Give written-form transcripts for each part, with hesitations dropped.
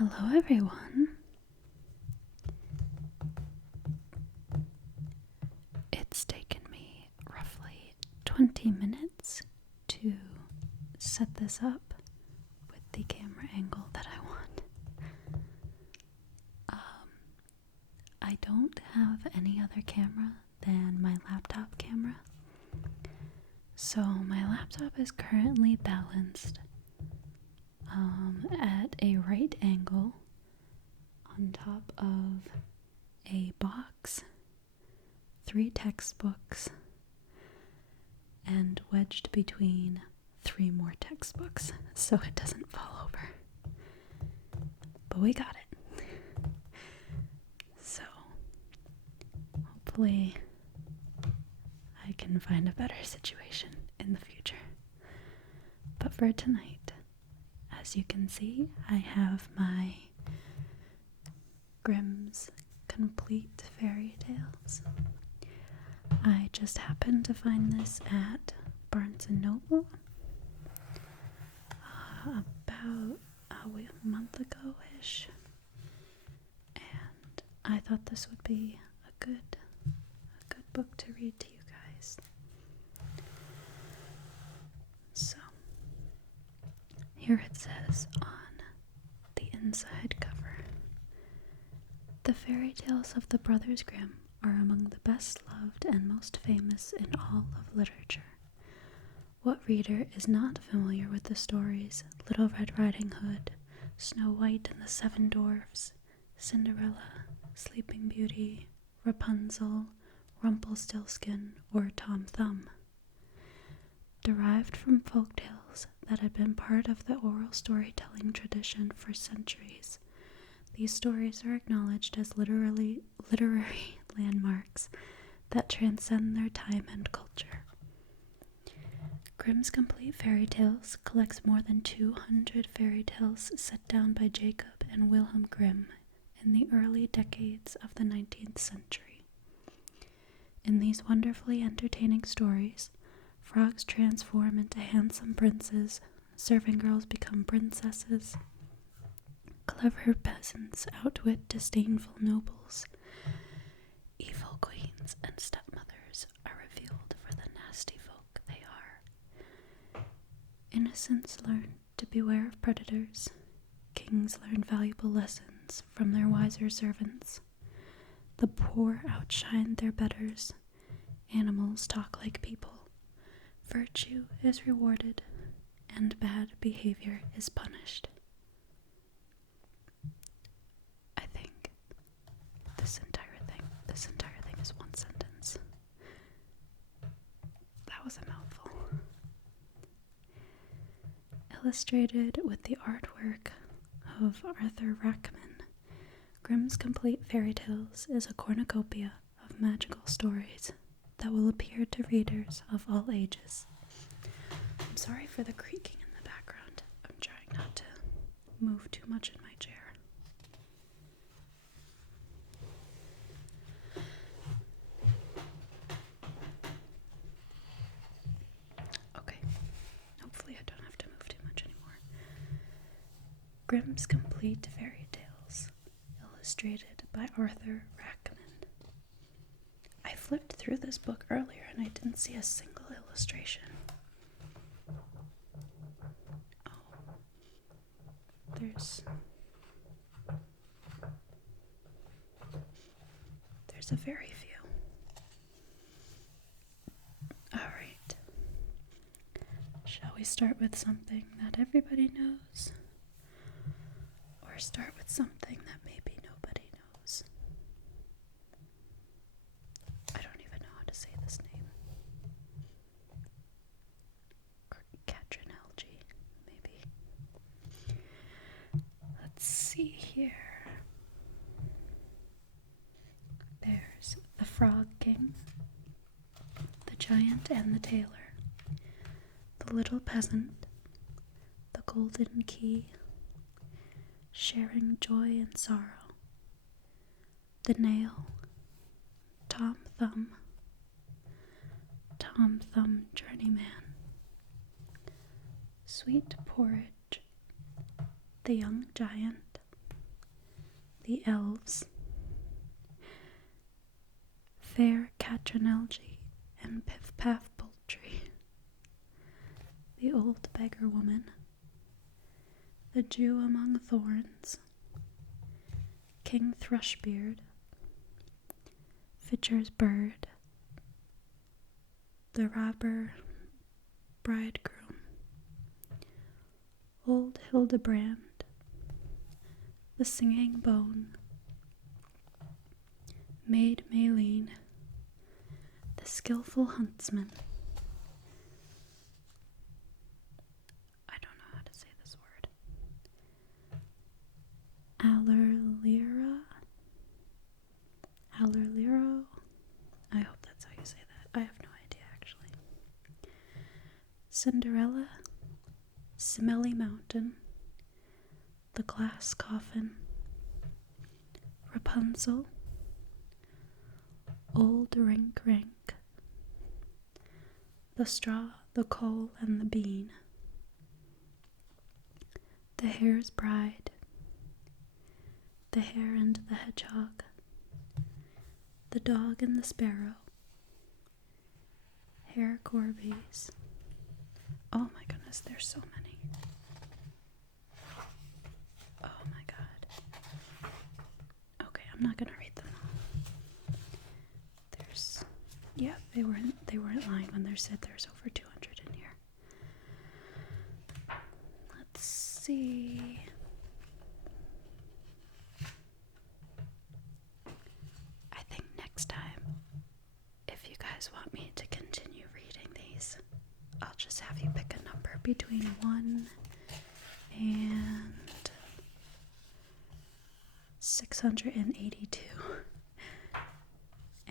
Hello, everyone. It's taken me roughly 20 minutes to set this up with the camera angle that I want. I don't have any other camera than my laptop camera. So my laptop is currently balanced at a right angle on top of a box, 3 textbooks, and wedged between 3 more textbooks so it doesn't fall over. But we got it. So hopefully I can find a better situation in the future. But for tonight, as you can see, I have my Grimm's Complete Fairy Tales. I just happened to find this at Barnes & Noble about a month ago-ish, and I thought this would be a good book to read to you guys. So, here it says on the inside cover, "The fairy tales of the Brothers Grimm are among the best loved and most famous in all of literature. What reader is not familiar with the stories Little Red Riding Hood, Snow White and the 7 Dwarfs, Cinderella, Sleeping Beauty, Rapunzel, Rumpelstiltskin, or Tom Thumb? Derived from folk tales that had been part of the oral storytelling tradition for centuries, these stories are acknowledged as literary landmarks that transcend their time and culture. Grimm's Complete Fairy Tales collects more than 200 fairy tales set down by Jacob and Wilhelm Grimm in the early decades of the 19th century. In these wonderfully entertaining stories, frogs transform into handsome princes, serving girls become princesses, clever peasants outwit disdainful nobles, evil queens and stepmothers are revealed for the nasty folk they are. Innocents learn to beware of predators, kings learn valuable lessons from their wiser servants, the poor outshine their betters, animals talk like people, virtue is rewarded, and bad behavior is punished." I think this entire thing is one sentence. That was a mouthful. Illustrated with the artwork of Arthur Rachman, Grimm's Complete Fairy Tales is a cornucopia of magical stories that will appeal to readers of all ages. I'm sorry for the creaking in the background. I'm trying not to move too much in my chair. Okay, hopefully I don't have to move too much anymore. Grimm's Complete Fairy Tales, illustrated by Arthur Rachman. I flipped through this book earlier and I didn't see a single illustration. Oh, there's a very few. Alright. Shall we start with something that everybody knows? Or start with something that maybe nobody knows? I don't even know how to say this name. Katrin algae, maybe. Let's see here. There's the Frog King, the Giant and the Tailor, the Little Peasant, the Golden Key, Sharing Joy and Sorrow, the Nail, Tom Thumb, Tom Thumb Journeyman, Sweet Porridge, the Young Giant, the elves, fair Catronelgy and Piff-Paff Poultry, the old beggar woman, the Jew among thorns, King Thrushbeard, Fitcher's bird, the robber bridegroom, old Hildebrand, the singing bone, Maid Maylene, the skillful huntsman. I don't know how to say this word. Allerlero. I hope that's how you say that. I have no idea, actually. Cinderella, Smelly Mountain, the glass coffin, Rapunzel, old Rink Rink, the straw, the coal, and the bean, the hare's bride, the hare and the hedgehog, the dog and the sparrow, Hare Corbies. Oh my goodness, there's so many. Oh my god. Okay, I'm not gonna read them all. They weren't lying when they said there's over 200 in here. Let's see. I think next time, if you guys want me to continue reading these, I'll just have you pick a number between 1 and 682.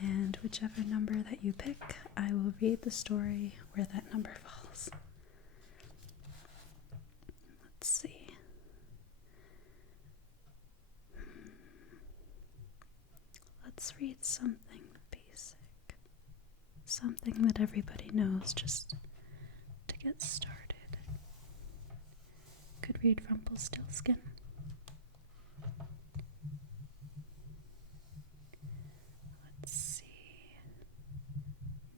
And whichever number that you pick, I will read the story where that number falls. Let's see. Let's read something basic. Something that everybody knows just to get started. Could read Rumpelstiltskin. Let's see.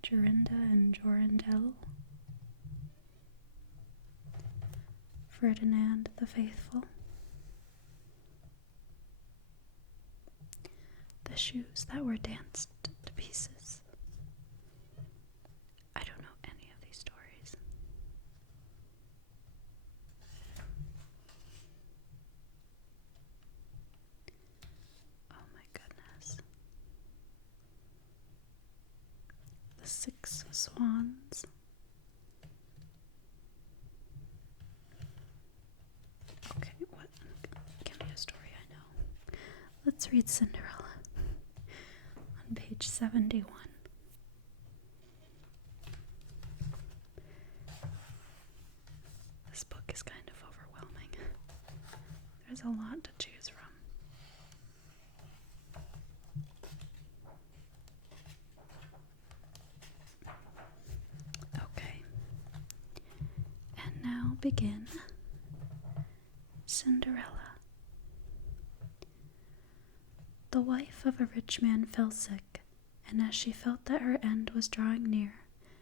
Jorinda and Jorindel. Ferdinand the Faithful. The shoes that were danced to pieces. I don't know any of these stories. Oh my goodness. The Six Swans. Okay, what? Give me a story I know. Let's read Cinderella. On page 71. This book is kind of overwhelming. There's a lot to choose from. Okay. And now begin Cinderella. The wife of a rich man fell sick, and as she felt that her end was drawing near,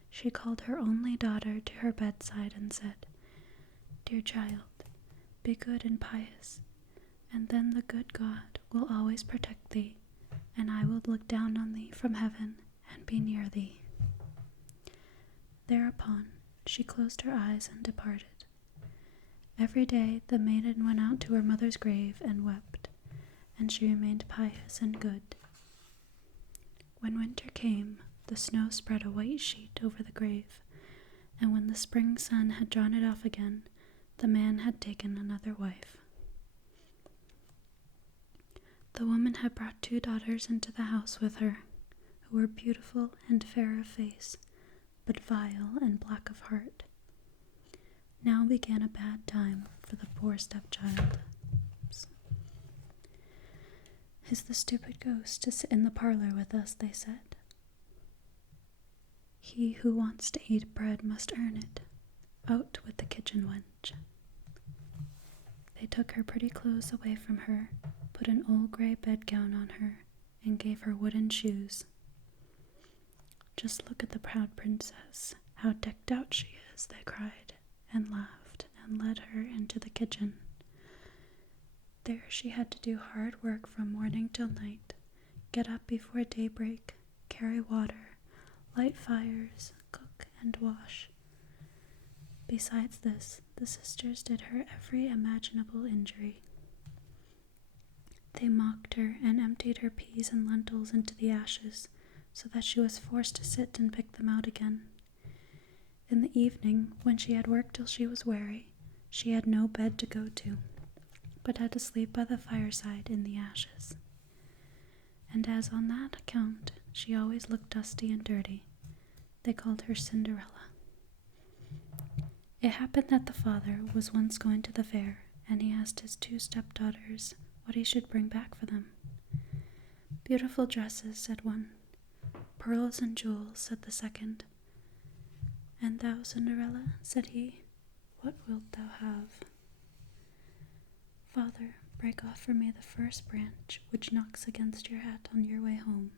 she called her only daughter to her bedside and said, "Dear child, be good and pious, and then the good God will always protect thee, and I will look down on thee from heaven and be near thee." Thereupon she closed her eyes and departed. Every day the maiden went out to her mother's grave and wept, and she remained pious and good. When winter came, the snow spread a white sheet over the grave, and when the spring sun had drawn it off again, the man had taken another wife. The woman had brought 2 daughters into the house with her, who were beautiful and fair of face, but vile and black of heart. Now began a bad time for the poor stepchild. "Is the stupid ghost to sit in the parlor with us?" they said. "He who wants to eat bread must earn it. Out with the kitchen wench." They took her pretty clothes away from her, put an old gray bedgown on her, and gave her wooden shoes. "Just look at the proud princess, how decked out she is," they cried, and laughed, and led her into the kitchen. There she had to do hard work from morning till night, get up before daybreak, carry water, light fires, cook and wash. Besides this, the sisters did her every imaginable injury. They mocked her and emptied her peas and lentils into the ashes, so that she was forced to sit and pick them out again. In the evening, when she had worked till she was weary, she had no bed to go to, but had to sleep by the fireside in the ashes. And as on that account she always looked dusty and dirty, they called her Cinderella. It happened that the father was once going to the fair, and he asked his 2 stepdaughters what he should bring back for them. "Beautiful dresses," said one. "Pearls and jewels," said the second. "And thou, Cinderella," said he, "what wilt thou have?" "Father, break off for me the first branch which knocks against your hat on your way home."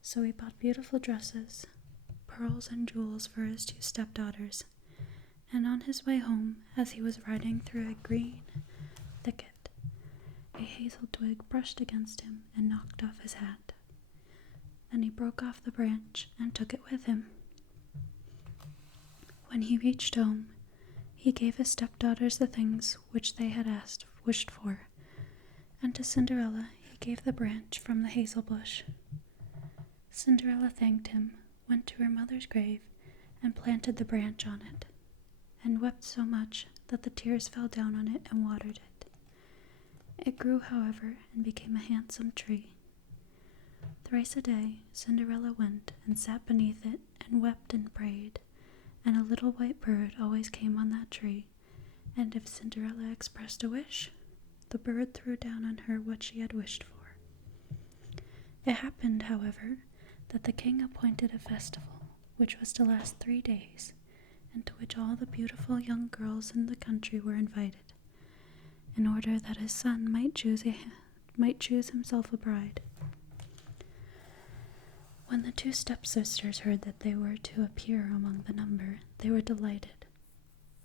So he bought beautiful dresses, pearls and jewels for his 2 stepdaughters, and on his way home, as he was riding through a green thicket, a hazel twig brushed against him and knocked off his hat. Then he broke off the branch and took it with him. When he reached home, he gave his stepdaughters the things which they had wished for, and to Cinderella he gave the branch from the hazel bush. Cinderella thanked him, went to her mother's grave, and planted the branch on it, and wept so much that the tears fell down on it and watered it. It grew, however, and became a handsome tree. Thrice a day Cinderella went and sat beneath it and wept and prayed, and a little white bird always came on that tree, and if Cinderella expressed a wish, the bird threw down on her what she had wished for. It happened, however, that the king appointed a festival which was to last 3 days, and to which all the beautiful young girls in the country were invited, in order that his son might choose himself a bride. When the 2 stepsisters heard that they were to appear among the number, they were delighted,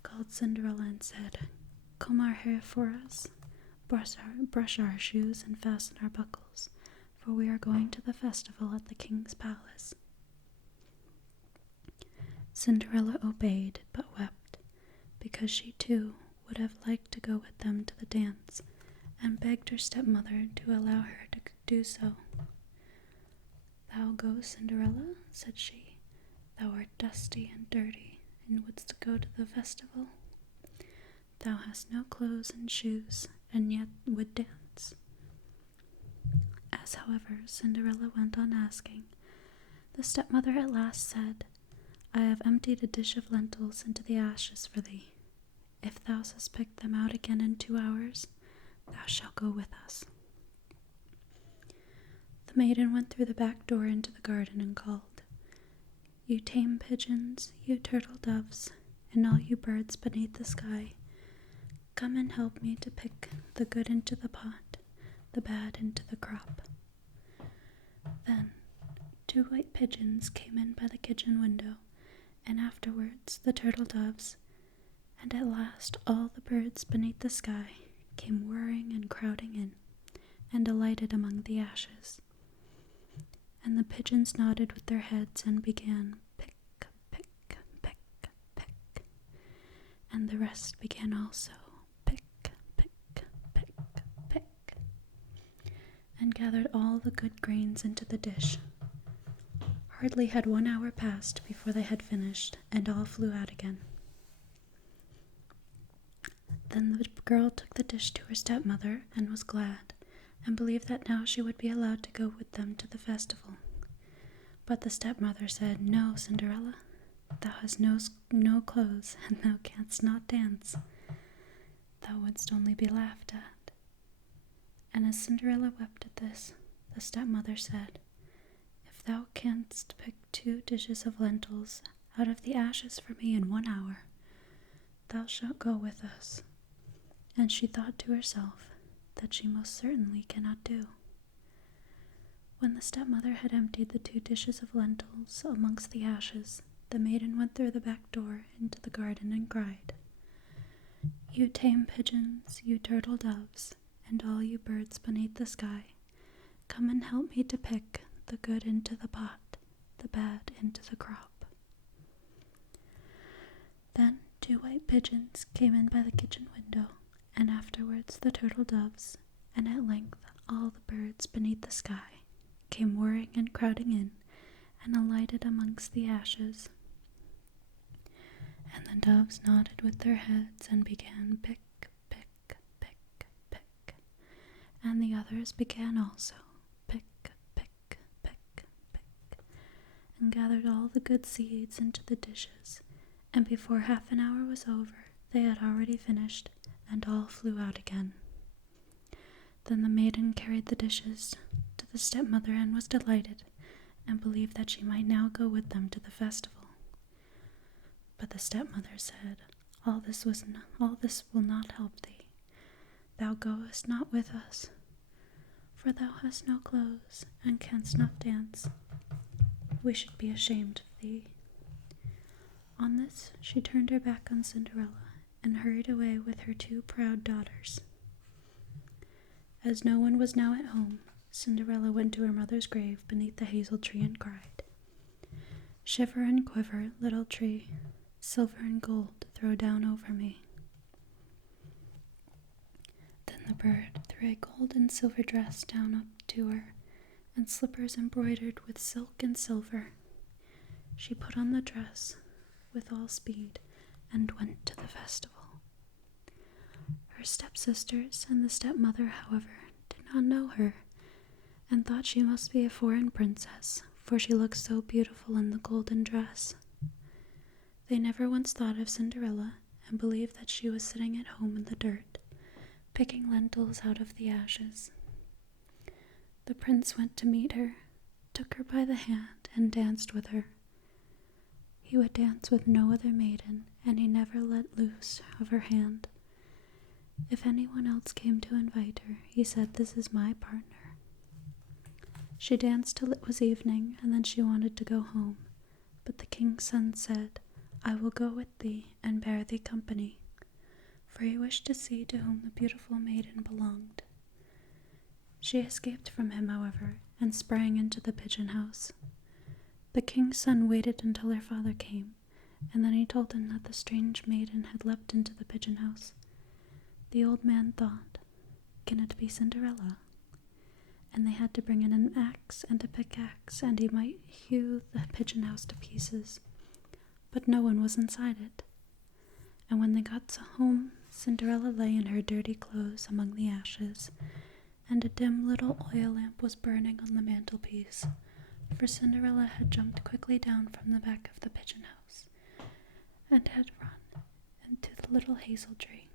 called Cinderella and said, "Comb our hair for us, brush our shoes, and fasten our buckles, for we are going to the festival at the king's palace." Cinderella obeyed, but wept, because she too would have liked to go with them to the dance, and begged her stepmother to allow her to do so. "Thou go, Cinderella," said she. "Thou art dusty and dirty, and wouldst go to the festival. Thou hast no clothes and shoes, and yet would dance." As, however, Cinderella went on asking, the stepmother at last said, "I have emptied a dish of lentils into the ashes for thee. If thou hast picked them out again in 2 hours, thou shalt go with us." The maiden went through the back door into the garden and called, "You tame pigeons, you turtle doves, and all you birds beneath the sky, come and help me to pick the good into the pot, the bad into the crop." Then 2 white pigeons came in by the kitchen window, and afterwards the turtle doves, and at last all the birds beneath the sky came whirring and crowding in, and alighted among the ashes. And the pigeons nodded with their heads and began pick, pick, pick, pick, and the rest began also pick, pick, pick, pick, and gathered all the good grains into the dish. Hardly had 1 hour passed before they had finished, and all flew out again. Then the girl took the dish to her stepmother and was glad, and believed that now she would be allowed to go with them to the festival. But the stepmother said, "No, Cinderella, thou hast no clothes, and thou canst not dance. Thou wouldst only be laughed at." And as Cinderella wept at this, the stepmother said, "If thou canst pick 2 dishes of lentils out of the ashes for me in 1 hour, thou shalt go with us." And she thought to herself, that she most certainly cannot do. When the stepmother had emptied the 2 dishes of lentils amongst the ashes, the maiden went through the back door into the garden and cried, "You tame pigeons, you turtle doves, and all you birds beneath the sky, come and help me to pick the good into the pot, the bad into the crop." Then 2 white pigeons came in by the kitchen window, and afterwards the turtle doves, and at length all the birds beneath the sky came whirring and crowding in, and alighted amongst the ashes. And the doves nodded with their heads and began pick, pick, pick, pick, and the others began also pick, pick, pick, pick, and gathered all the good seeds into the dishes, and before half an hour was over, they had already finished, and all flew out again. Then the maiden carried the dishes to the stepmother and was delighted, and believed that she might now go with them to the festival. But the stepmother said, all this will not help thee. Thou goest not with us, for thou hast no clothes, and canst not dance. We should be ashamed of thee." On this she turned her back on Cinderella, and hurried away with her 2 proud daughters. As no one was now at home, Cinderella went to her mother's grave beneath the hazel tree and cried, "Shiver and quiver, little tree, silver and gold throw down over me." Then the bird threw a gold and silver dress down up to her, and slippers embroidered with silk and silver. She put on the dress with all speed and went to the festival. Her stepsisters and the stepmother, however, did not know her, and thought she must be a foreign princess, for she looked so beautiful in the golden dress. They never once thought of Cinderella, and believed that she was sitting at home in the dirt, picking lentils out of the ashes. The prince went to meet her, took her by the hand, and danced with her. He would dance with no other maiden, and he never let loose of her hand. If anyone else came to invite her, he said, "This is my partner." She danced till it was evening, and then she wanted to go home. But the king's son said, "I will go with thee and bear thee company," for he wished to see to whom the beautiful maiden belonged. She escaped from him, however, and sprang into the pigeon house. The king's son waited until her father came, and then he told him that the strange maiden had leapt into the pigeon house. The old man thought, "Can it be Cinderella?" And they had to bring in an axe and a pickaxe, and he might hew the pigeon house to pieces. But no one was inside it. And when they got home, Cinderella lay in her dirty clothes among the ashes, and a dim little oil lamp was burning on the mantelpiece, for Cinderella had jumped quickly down from the back of the pigeon house, and had run into the little hazel tree.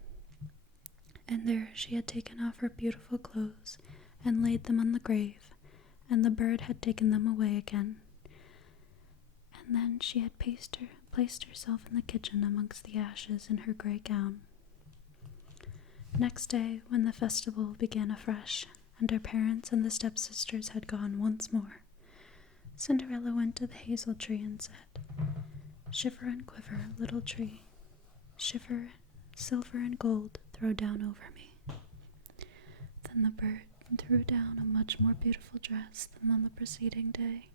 And there she had taken off her beautiful clothes, and laid them on the grave, and the bird had taken them away again. And then she had placed herself in the kitchen amongst the ashes in her grey gown. Next day, when the festival began afresh, and her parents and the stepsisters had gone once more, Cinderella went to the hazel tree and said, "Shiver and quiver, little tree, shiver, silver and gold throw down over me." Then the bird threw down a much more beautiful dress than on the preceding day,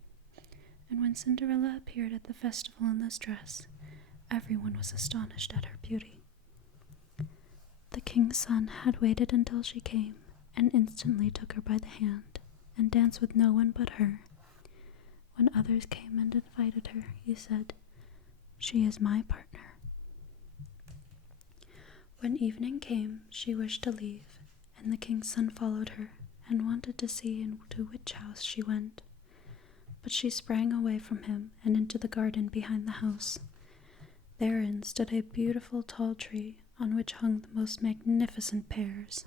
and when Cinderella appeared at the festival in this dress, everyone was astonished at her beauty. The king's son had waited until she came, and instantly took her by the hand, and danced with no one but her. When others came and invited her, he said, "She is my partner." When evening came, she wished to leave, and the king's son followed her, and wanted to see into which house she went. But she sprang away from him, and into the garden behind the house. Therein stood a beautiful tall tree, on which hung the most magnificent pears.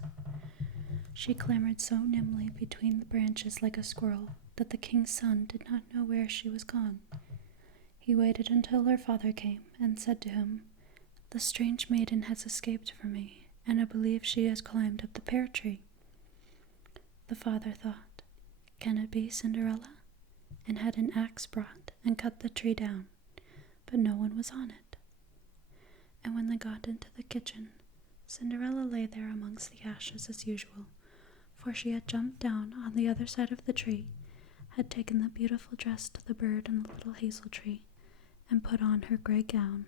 She clambered so nimbly between the branches like a squirrel, that the king's son did not know where she was gone. He waited until her father came, and said to him, "The strange maiden has escaped from me, and I believe she has climbed up the pear tree." The father thought, "Can it be Cinderella?" and had an axe brought and cut the tree down, but no one was on it. And when they got into the kitchen, Cinderella lay there amongst the ashes as usual, for she had jumped down on the other side of the tree, had taken the beautiful dress to the bird and the little hazel tree, and put on her grey gown.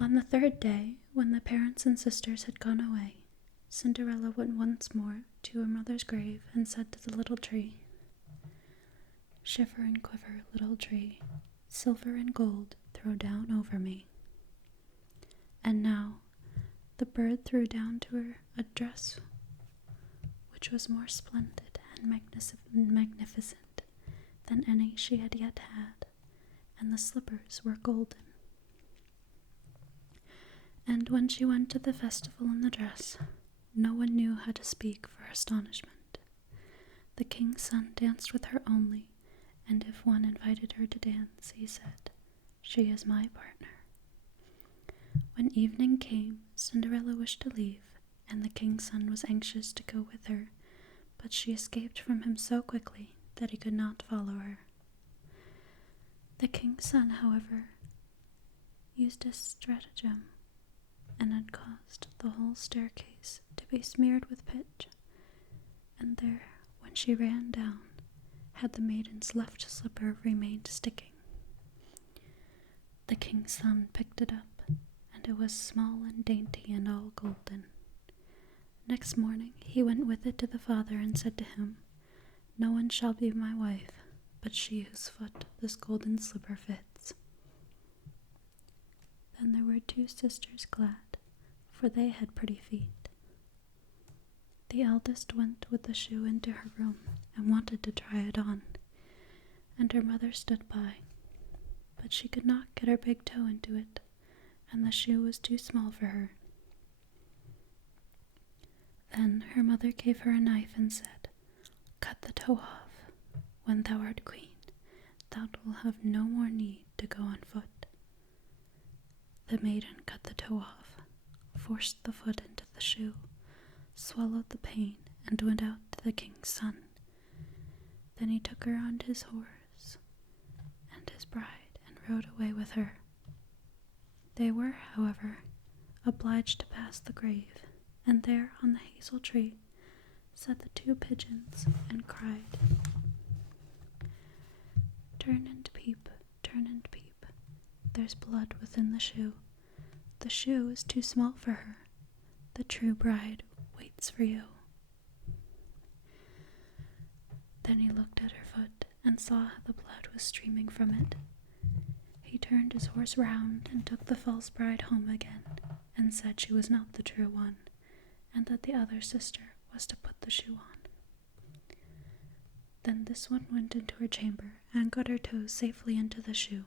On the third day, when the parents and sisters had gone away, Cinderella went once more to her mother's grave and said to the little tree, "Shiver and quiver, little tree, silver and gold throw down over me." And now the bird threw down to her a dress which was more splendid and magnificent than any she had yet had, and the slippers were golden. And when she went to the festival in the dress, no one knew how to speak for astonishment. The king's son danced with her only, and if one invited her to dance, he said, "She is my partner." When evening came, Cinderella wished to leave, and the king's son was anxious to go with her, but she escaped from him so quickly that he could not follow her. The king's son, however, used a stratagem, and had caused the whole staircase to be smeared with pitch, and there, when she ran down, had the maiden's left slipper remained sticking. The king's son picked it up, and it was small and dainty and all golden. Next morning he went with it to the father and said to him, "No one shall be my wife, but she whose foot this golden slipper fits." Then there were two sisters glad, for they had pretty feet. The eldest went with the shoe into her room and wanted to try it on, and her mother stood by, but she could not get her big toe into it, and the shoe was too small for her. Then her mother gave her a knife and said, "Cut the toe off. When thou art queen, thou wilt have no more need to go on foot." The maiden cut the toe off, forced the foot into the shoe, swallowed the pain, and went out to the king's son. Then he took her on his horse and his bride and rode away with her. They were, however, obliged to pass the grave, and there on the hazel tree sat the two pigeons and cried, turn and peep, there's blood within the shoe. The shoe is too small for her. The true bride waits for you." Then he looked at her foot and saw how the blood was streaming from it. He turned his horse round and took the false bride home again, and said she was not the true one, and that the other sister was to put the shoe on. Then this one went into her chamber and got her toes safely into the shoe,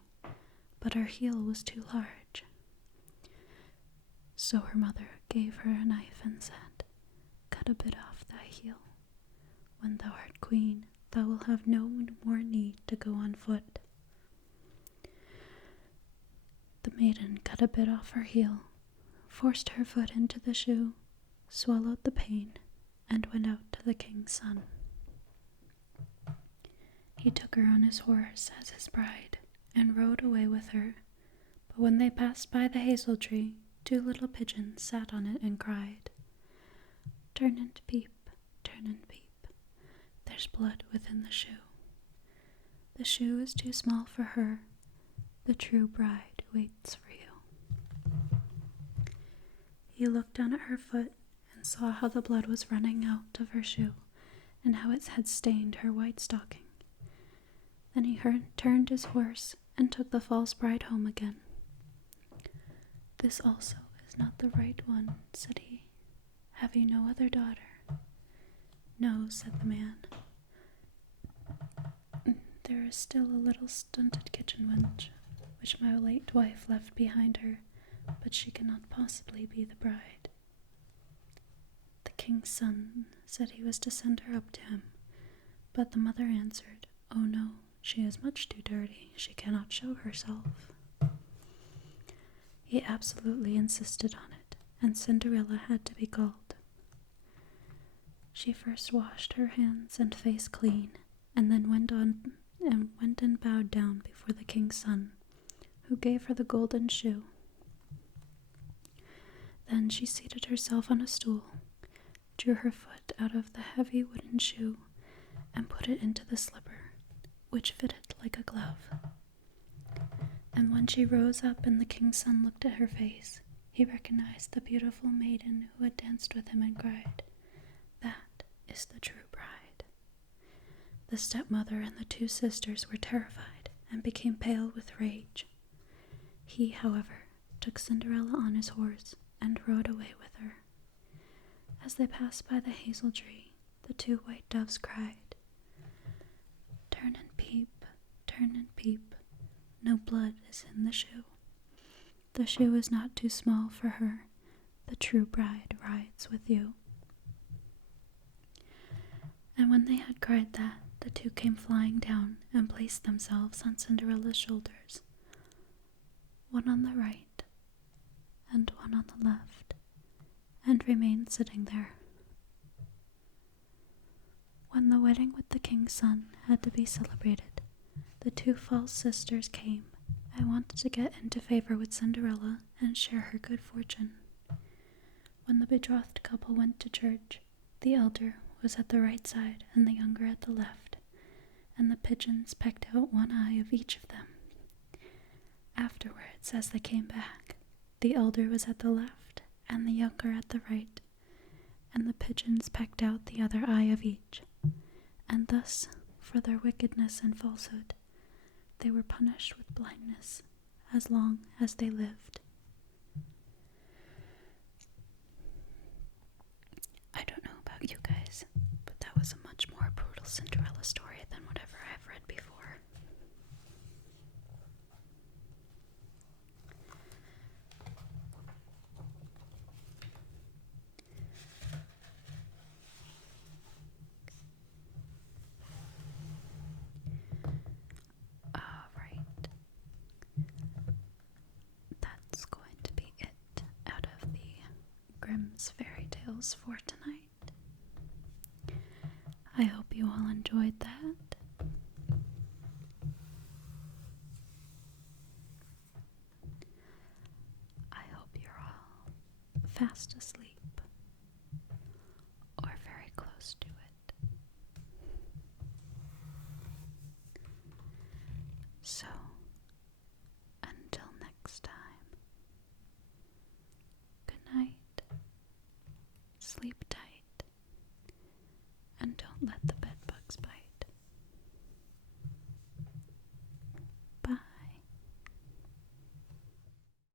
but her heel was too large. So her mother gave her a knife and said, "Cut a bit off thy heel. When thou art queen, thou wilt have no more need to go on foot." The maiden cut a bit off her heel, forced her foot into the shoe, swallowed the pain, and went out to the king's son. He took her on his horse as his bride, and rode away with her, but when they passed by the hazel tree, two little pigeons sat on it and cried, turn and peep, there's blood within the shoe. The shoe is too small for her, the true bride waits for you." He looked down at her foot and saw how the blood was running out of her shoe, and how it had stained her white stocking. Then he turned his horse and took the false bride home again. "This also is not the right one," said he. "Have you no other daughter?" "No," said the man. "There is still a little stunted kitchen wench, which my late wife left behind her, but she cannot possibly be the bride." The king's son said he was to send her up to him, but the mother answered, "Oh no, she is much too dirty, she cannot show herself." He absolutely insisted on it, and Cinderella had to be called. She first washed her hands and face clean, and then went and bowed down before the king's son, who gave her the golden shoe. Then she seated herself on a stool, drew her foot out of the heavy wooden shoe, and put it into the slipper, which fitted like a glove. And when she rose up and the king's son looked at her face, he recognized the beautiful maiden who had danced with him and cried, "That is the true bride." The stepmother and the two sisters were terrified and became pale with rage. He, however, took Cinderella on his horse and rode away with her. As they passed by the hazel tree, the two white doves cried, turn and peep, no blood is in the shoe. The shoe is not too small for her, the true bride rides with you." And when they had cried that, the two came flying down and placed themselves on Cinderella's shoulders, one on the right and one on the left, and remained sitting there. When the wedding with the king's son had to be celebrated, the two false sisters came and wanted to get into favor with Cinderella and share her good fortune. When the betrothed couple went to church, the elder was at the right side and the younger at the left, and the pigeons pecked out one eye of each of them. Afterwards, as they came back, the elder was at the left and the younger at the right, and the pigeons pecked out the other eye of each, and thus, for their wickedness and falsehood, they were punished with blindness as long as they lived. I don't know about you guys, but that was a much more brutal Cinderella story than whatever I've read before. Alright. That's going to be it out of the Grimm's fairy tales for tonight. I hope you all enjoyed that. I hope you're all fast asleep or very close to it. So, until next time, good night, sleep